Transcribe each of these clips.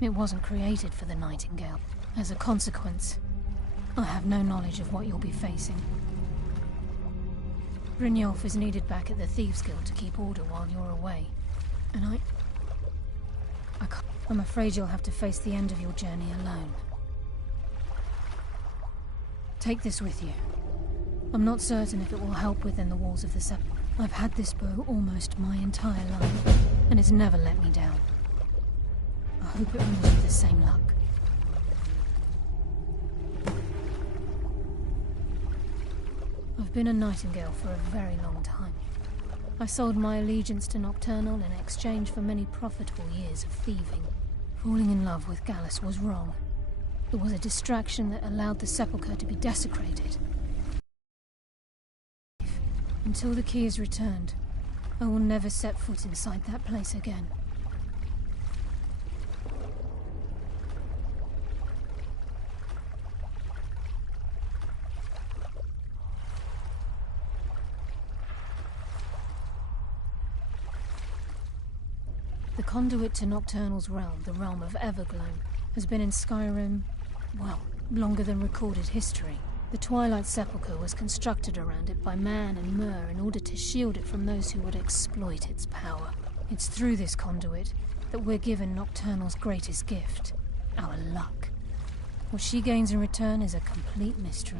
It wasn't created for the Nightingale. As a consequence, I have no knowledge of what you'll be facing. Brynjolf is needed back at the Thieves' Guild to keep order while you're away. And I'm afraid you'll have to face the end of your journey alone. Take this with you. I'm not certain if it will help within the walls of the sepulchre. I've had this bow almost my entire life, and it's never let me down. I hope it brings you the same luck. I've been a Nightingale for a very long time. I sold my allegiance to Nocturnal in exchange for many profitable years of thieving. Falling in love with Gallus was wrong. It was a distraction that allowed the sepulchre to be desecrated. Until the key is returned, I will never set foot inside that place again. The conduit to Nocturnal's realm, the realm of Everglow, has been in Skyrim, well, longer than recorded history. The Twilight Sepulchre was constructed around it by man and Myr in order to shield it from those who would exploit its power. It's through this conduit that we're given Nocturnal's greatest gift, our luck. What she gains in return is a complete mystery.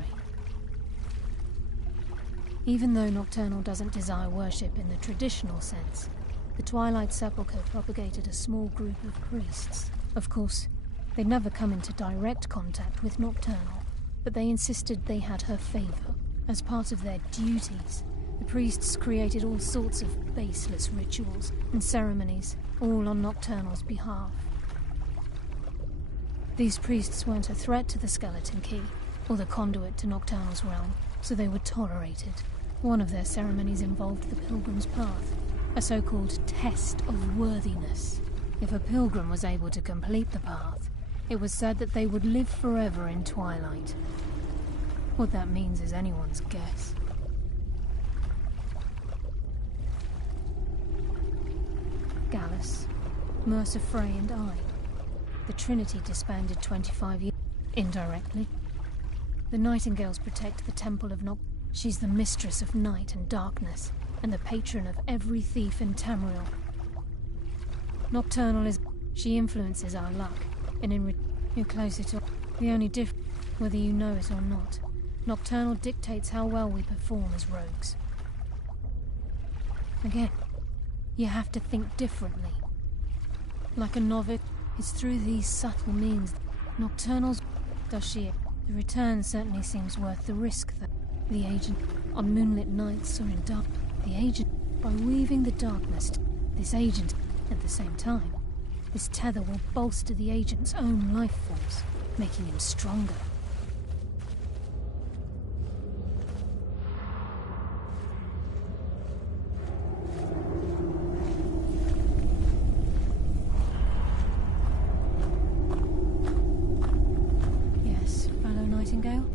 Even though Nocturnal doesn't desire worship in the traditional sense, the Twilight Sepulchre propagated a small group of priests. Of course, they'd never come into direct contact with Nocturnal, but they insisted they had her favor. As part of their duties, the priests created all sorts of baseless rituals and ceremonies, all on Nocturnal's behalf. These priests weren't a threat to the Skeleton Key, or the conduit to Nocturnal's realm, so they were tolerated. One of their ceremonies involved the Pilgrim's Path, a so-called test of worthiness. If a pilgrim was able to complete the path, it was said that they would live forever in Twilight. What that means is anyone's guess. Gallus, Mercer Frey and I. The Trinity disbanded 25 years indirectly. The Nightingales protect the Temple of Noct. She's the mistress of night and darkness, and the patron of every thief in Tamriel. Nocturnal is... she influences our luck, and you're closer to... The only difference, whether you know it or not, Nocturnal dictates how well we perform as rogues. Again, you have to think differently. Like a novice, it's through these subtle means. Nocturnal's... does she... The return certainly seems worth the risk, though. The agent, on moonlit nights or in dark... The agent, by weaving the darkness, this agent, at the same time, this tether will bolster the agent's own life force, making him stronger. Yes, fellow Nightingale?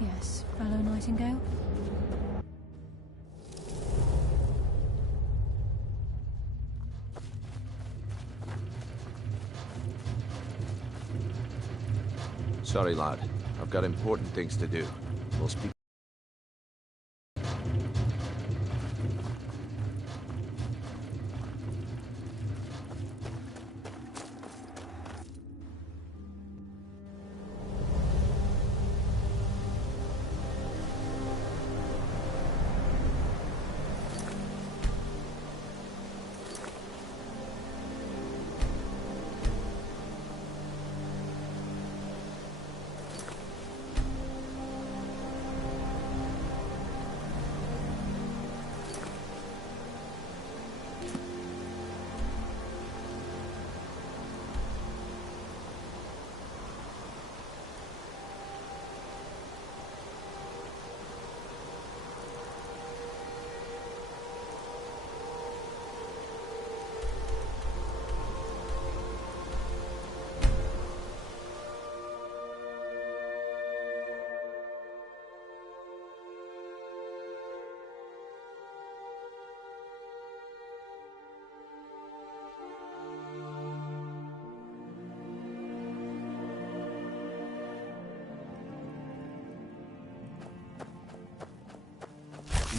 Yes, fellow Nightingale? Sorry, lad. I've got important things to do. We'll speak.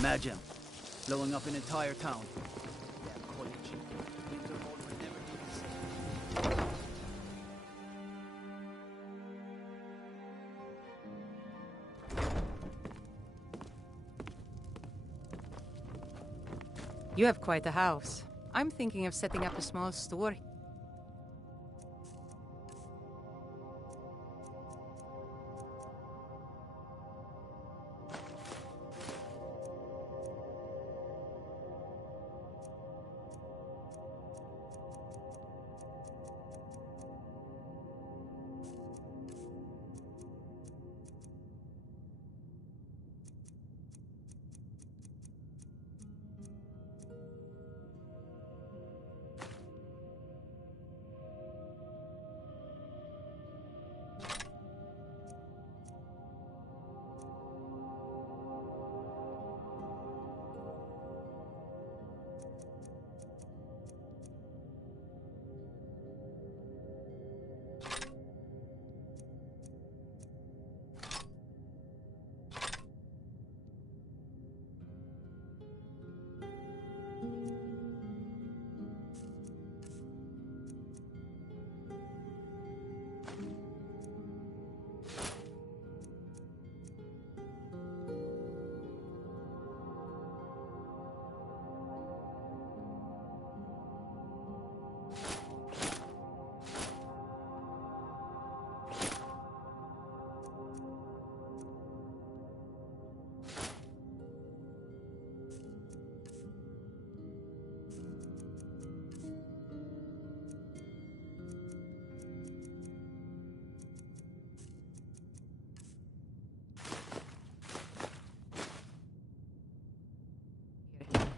Imagine blowing up an entire town. Damn college. Interpol would never do the same. You have quite a house. I'm thinking of setting up a small store.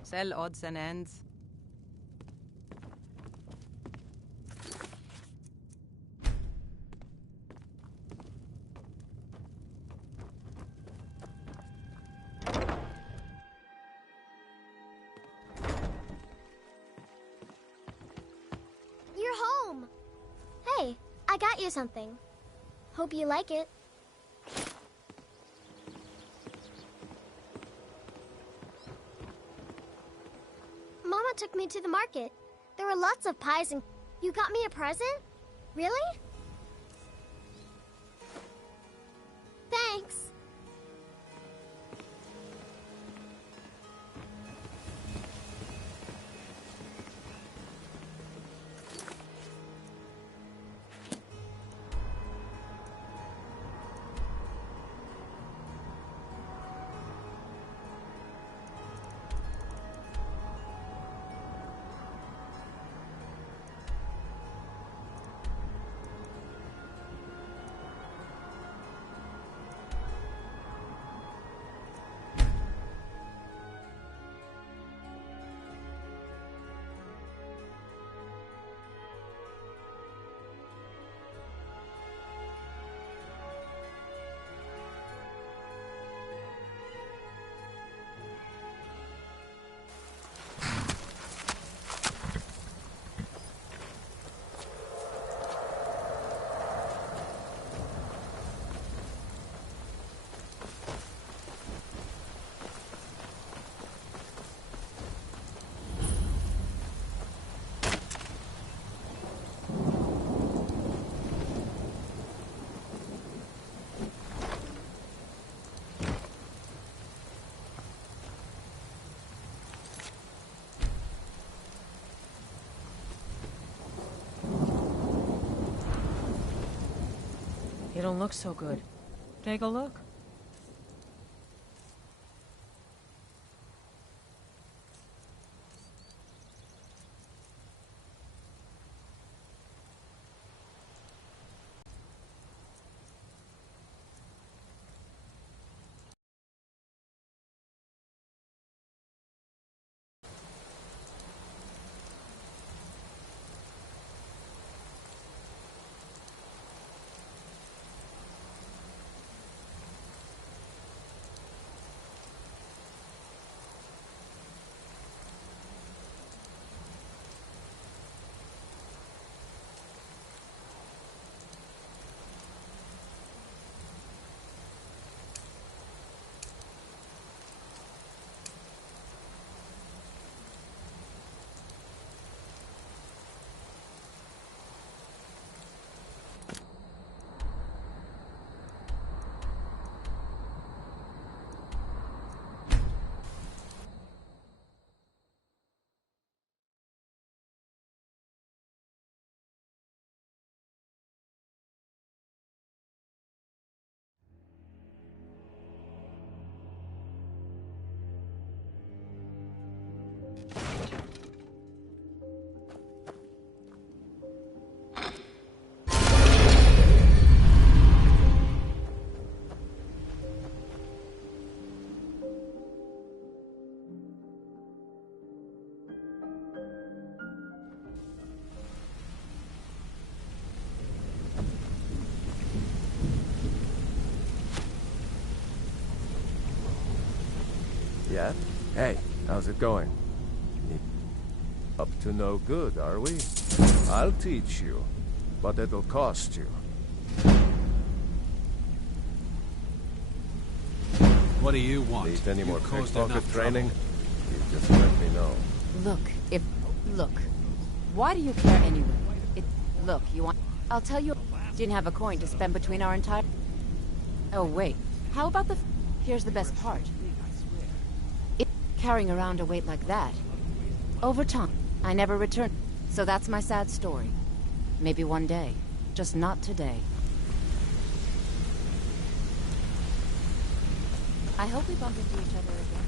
Sell odds and ends. You're home! Hey, I got you something. Hope you like it. Mama took me to the market. There were lots of pies and... You got me a present? Really? Thanks. You don't look so good. Take a look. Yeah? Hey, how's it going? Up to no good, are we? I'll teach you, but it'll cost you. What do you want? Need any more You caused pickpocket enough training? trouble. You just let me know. Look, why do you care anyway? Look, you want... I'll tell you, didn't have a coin to spend between our entire... Oh, wait. How about the... Here's the best part. Carrying around a weight like that. Over time, I never returned. So that's my sad story. Maybe one day. Just not today. I hope we bump into each other again.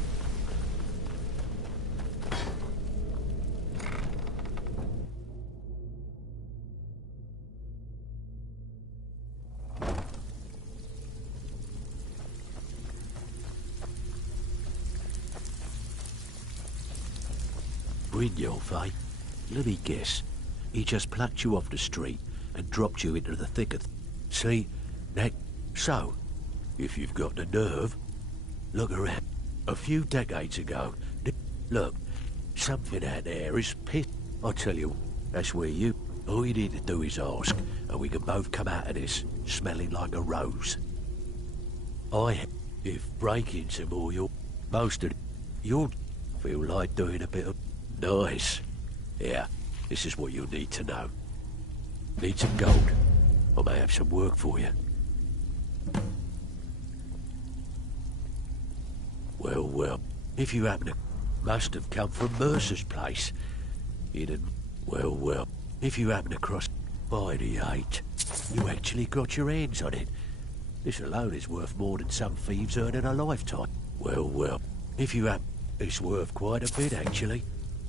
Brynjolf, eh? Let me guess. He just plucked you off the street and dropped you into the thick of... See? That... So, if you've got the nerve, look around. A few decades ago... Look, something out there is pissed. I tell you, that's where you... All you need to do is ask, and we can both come out of this smelling like a rose. If breaking some more, most of... You'll feel like doing a bit of... Nice. Yeah, this is what you'll need to know. Need some gold. I may have some work for you. Well, if you happen to... Must have come from Mercer's place. Well, if you happen to cross by the 8, you actually got your hands on it. This alone is worth more than some thieves earn in a lifetime. Well, if you happen... It's worth quite a bit, actually.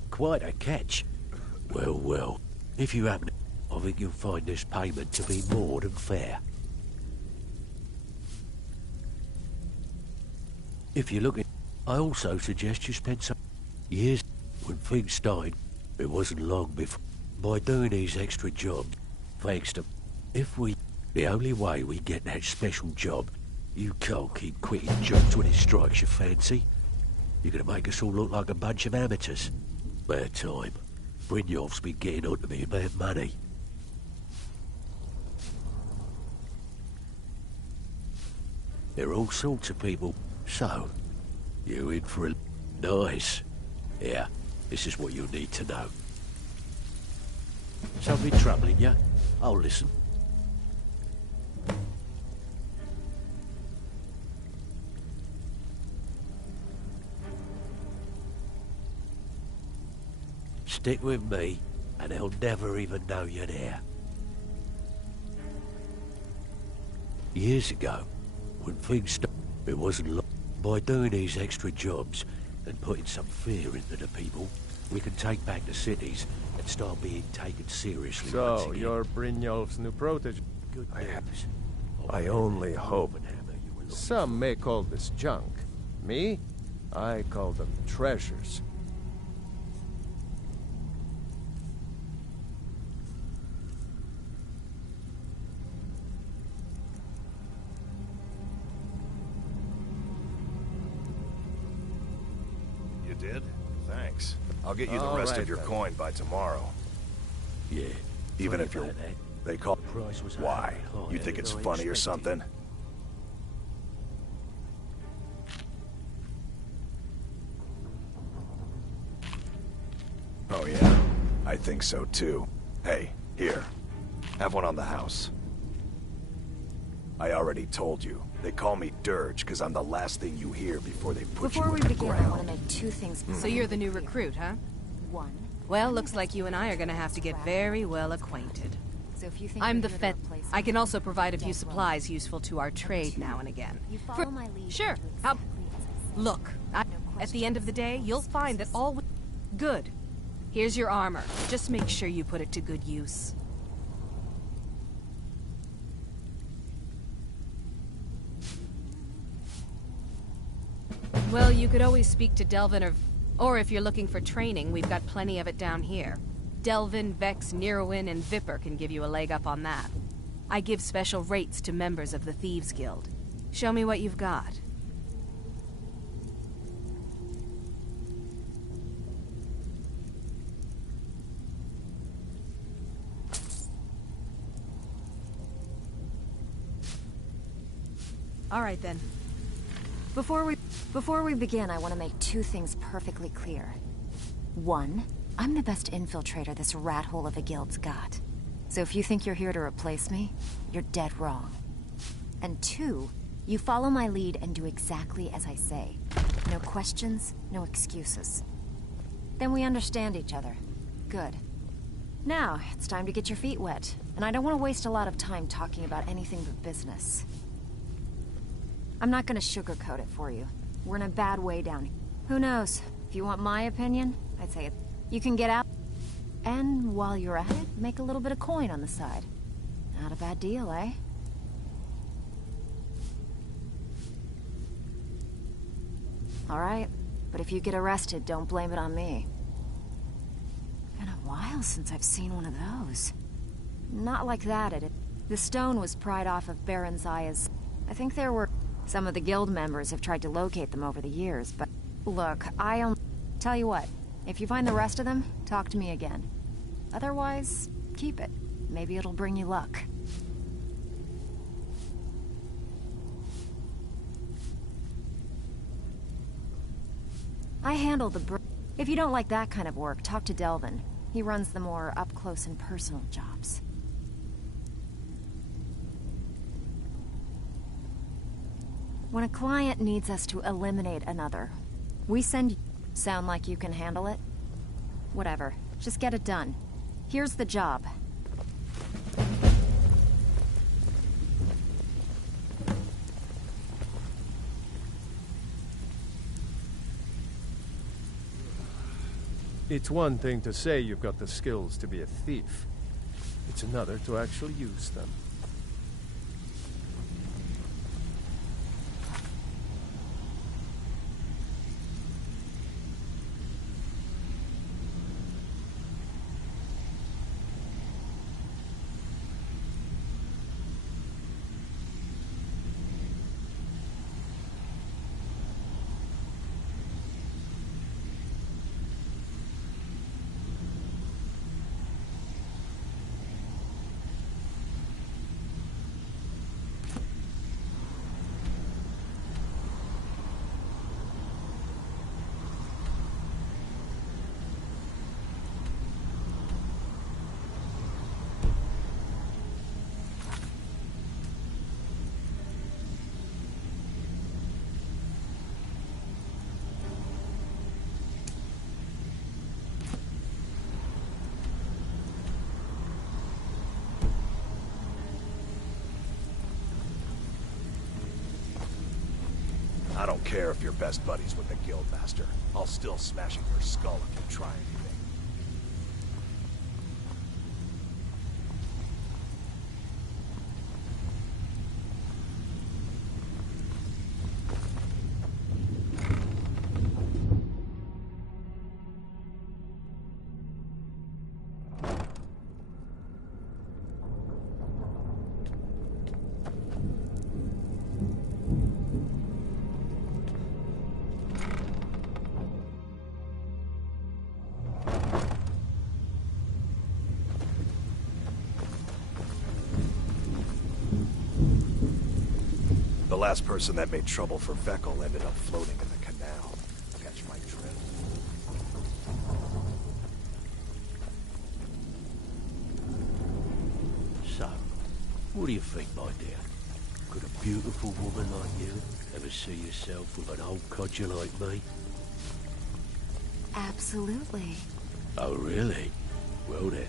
Quite a catch. Well, if you happen to... I think you'll find this payment to be more than fair. If you're looking... I also suggest you spend some years when things started. It wasn't long before... By doing these extra jobs, thanks to... The only way we get that special job, you can't keep quitting jobs when it strikes your fancy. You're gonna make us all look like a bunch of amateurs. Bad time. Brynjolf's been getting on to me about money. There are all sorts of people. So, you in for a... Nice. Yeah, this is what you'll need to know. Something troubling you? I'll listen. Stick with me, and they'll never even know you're there. Years ago, when things started, it wasn't long. By doing these extra jobs and putting some fear into the people, we can take back the cities and start being taken seriously once So, again. you're Brynjolf's new protege. Good news. I only hope. Some may call this junk. Me? I call them treasures. You did? Thanks. I'll get you the All rest right, of your then. coin by tomorrow. Yeah. Even funny if you're... about that. They call... The price was Why? higher You think than it's I funny or expected. something? Oh yeah? I think so too. Hey, here. Have one on the house. I already told you. They call me Dirge because I'm the last thing you hear before they put Before you we in the begin, I ground. want to make two things clear. So you're the new recruit, huh? One. Well, looks like you and I are gonna have to get very well acquainted. So if you think I'm you're the here to Fed. replace I me, can also provide a few get supplies useful to our trade now and again. You follow my lead. Sure. and do How... exactly as I say. Look, at the end of the day, you'll find that all... Good. Here's your armor. Just make sure you put it to good use. Well, you could always speak to Delvin or if you're looking for training, we've got plenty of it down here. Delvin, Vex, Nirwin, and Vipper can give you a leg up on that. I give special rates to members of the Thieves Guild. Show me what you've got. All right then. Before we begin, I want to make two things perfectly clear. One, I'm the best infiltrator this rat hole of a guild's got. So if you think you're here to replace me, you're dead wrong. And two, you follow my lead and do exactly as I say. No questions, no excuses. Then we understand each other. Good. Now, it's time to get your feet wet. And I don't want to waste a lot of time talking about anything but business. I'm not gonna sugarcoat it for you. We're in a bad way down here. Who knows? If you want my opinion, I'd say you can get out. And while you're at it, make a little bit of coin on the side. Not a bad deal, eh? Alright, but if you get arrested, don't blame it on me. Been a while since I've seen one of those. Not like that, The stone was pried off of Baron Zaya's. I think there were... Some of the guild members have tried to locate them over the years, but... Look, Tell you what, if you find the rest of them, talk to me again. Otherwise, keep it. Maybe it'll bring you luck. I handle the If you don't like that kind of work, talk to Delvin. He runs the more up-close and personal jobs. When a client needs us to eliminate another, we send you... Sound like you can handle it? Whatever. Just get it done. Here's the job. It's one thing to say you've got the skills to be a thief. It's another to actually use them. I don't care if you're best buddies with the Guildmaster. I'll still smash in your skull if you try anything. The last person that made trouble for Veckel ended up floating in the canal. Catch my drift. So, what do you think, my dear? Could a beautiful woman like you ever see yourself with an old codger like me? Absolutely. Oh, really? Well then.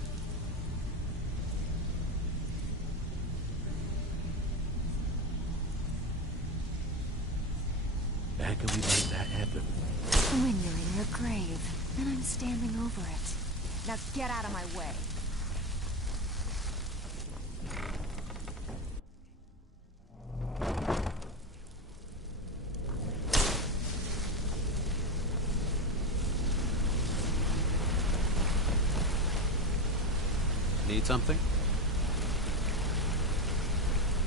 How can we make that happen? When you're in your grave, and I'm standing over it. Now get out of my way. Need something?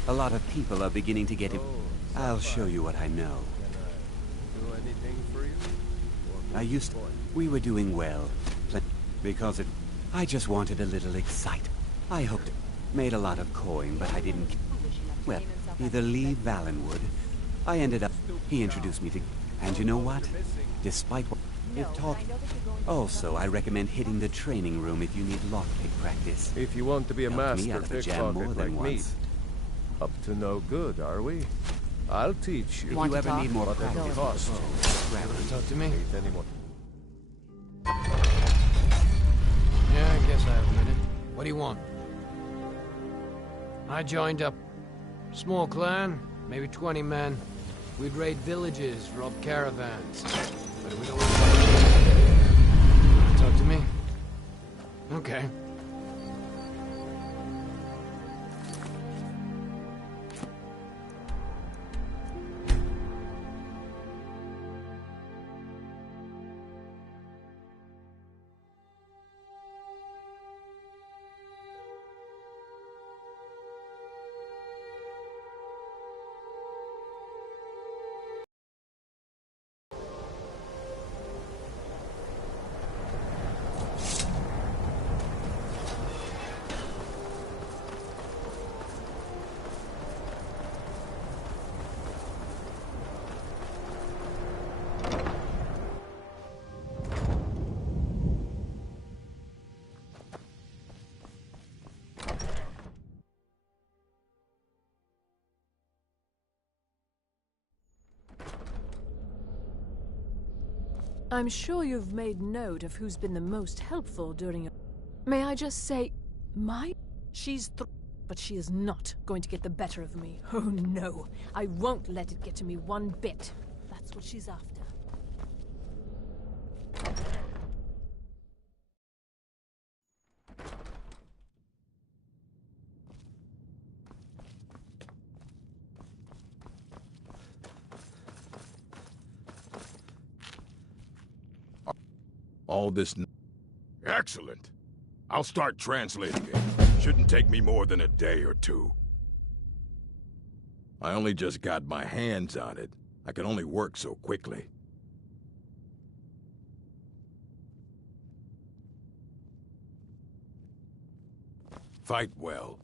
A lot of people are beginning to get it. I'll show you what I know. Do anything for you? We were doing well. Because I just wanted a little excite. I hoped. Made a lot of coin, but I didn't. Well, Either leave Valenwood. I ended up... He introduced me to... And you know what? Despite what... It taught... Also, I recommend hitting the training room if you need lockpick practice. If you want to be a Helped me master out of a jam more pickpocket than like me, once. up to no good, are we? I'll teach you. If Want you to ever talk? need more But at practice, the cost. Talk to me? Meet anyone. Yeah, I guess I have a minute. What do you want? I joined up. Small clan, maybe 20 men. We'd raid villages, rob caravans. But it would always... Talk to me? Okay. I'm sure you've made note of who's been the most helpful during your... May I just say, she's but she is not going to get the better of me. Oh no, I won't let it get to me one bit. That's what she's after. All this... Excellent. I'll start translating it. Shouldn't take me more than a day or two. I only just got my hands on it. I can only work so quickly. Fight well.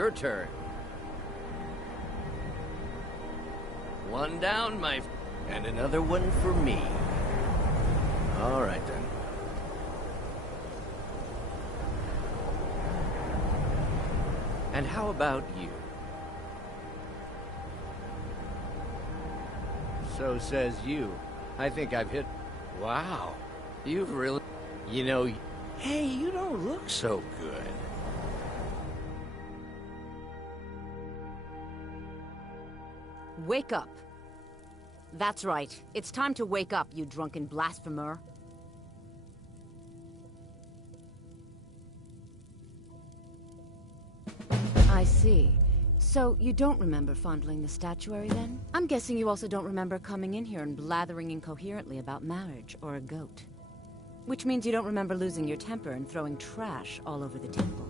Your turn. One down, and another one for me. All right, then. And how about you? So says you. I think I've hit... Wow. You've really... You know... Hey, you don't look so good. Wake up. That's right. It's time to wake up, you drunken blasphemer. I see. So, you don't remember fondling the statuary, then? I'm guessing you also don't remember coming in here and blathering incoherently about marriage or a goat. Which means you don't remember losing your temper and throwing trash all over the temple.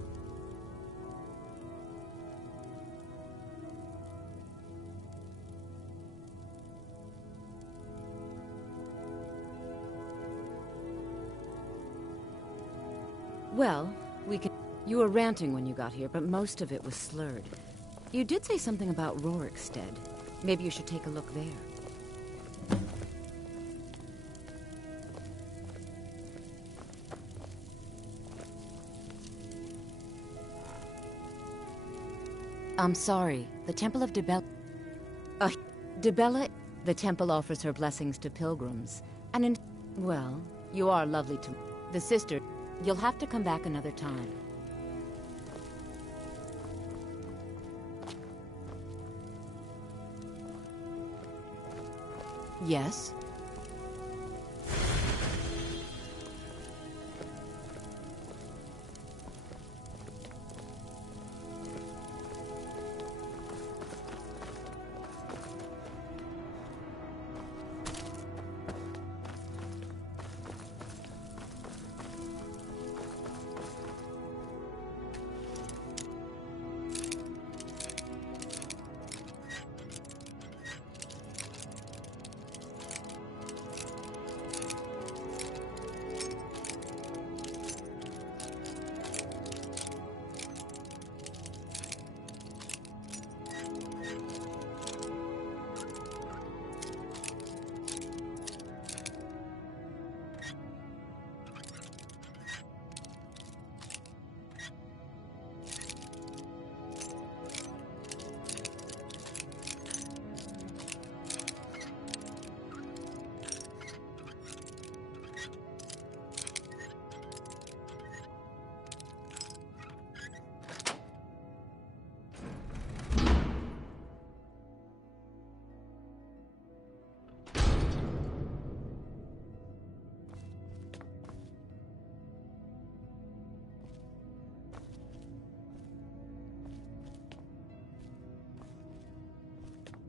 Well, You were ranting when you got here, but most of it was slurred. You did say something about Rorikstead. Maybe you should take a look there. I'm sorry. The Temple of Dibella... Dibella... The temple offers her blessings to pilgrims. And well, you are lovely to... The sister... You'll have to come back another time. Yes?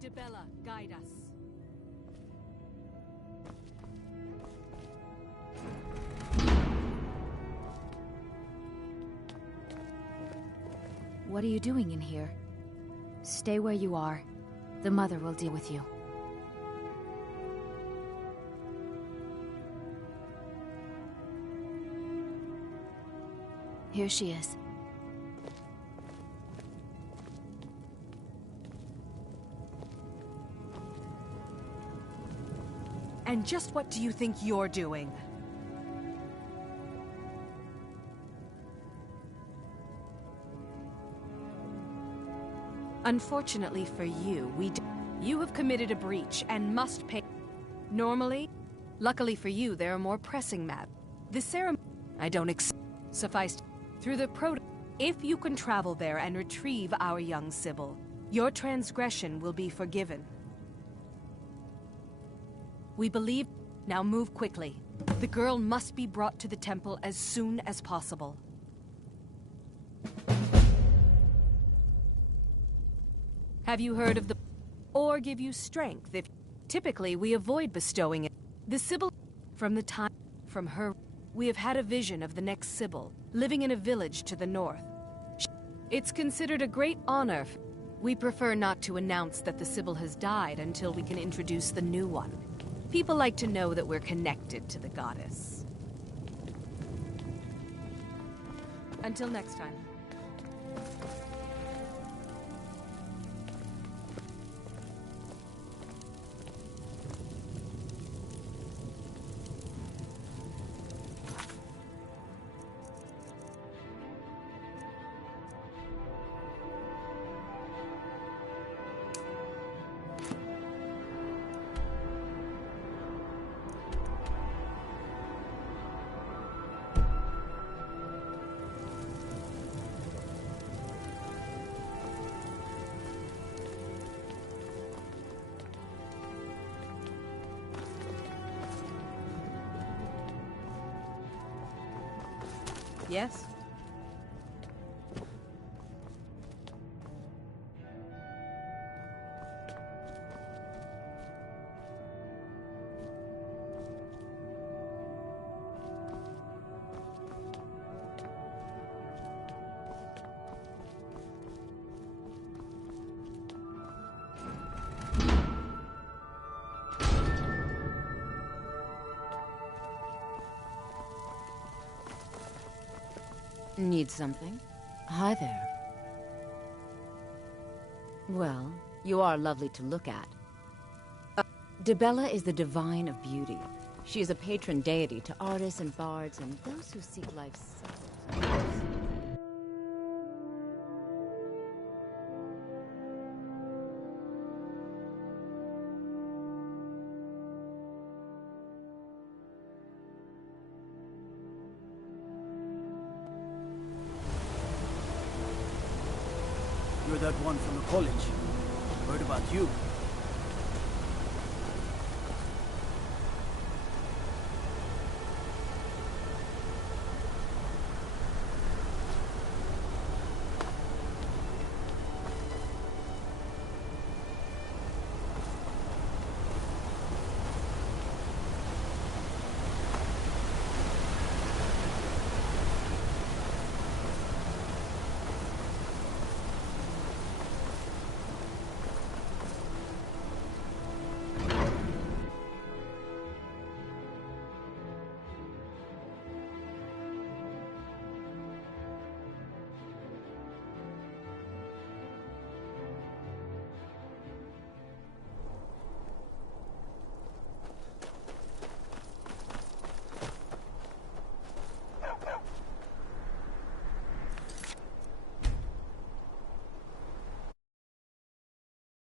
Dibella, guide us. What are you doing in here? Stay where you are. The Mother will deal with you. Here she is. And just what do you think you're doing? Unfortunately for you, you have committed a breach and must pay. Normally, luckily for you, there are more pressing matters. The ceremony, I don't suffice through the if you can travel there and retrieve our young Sybil, your transgression will be forgiven. We believe... Now move quickly. The girl must be brought to the temple as soon as possible. Have you heard of the... Or give you strength if... Typically, we avoid bestowing it. The Sybil... From the time... From her... We have had a vision of the next Sybil, living in a village to the north. It's considered a great honor. We prefer not to announce that the Sybil has died until we can introduce the new one. People like to know that we're connected to the goddess. Until next time. Yes? Need something? Hi there. Well, you are lovely to look at. Debella is the divine of beauty. She is a patron deity to artists and bards and those who seek life's substance. You're that one from the college. Heard about you.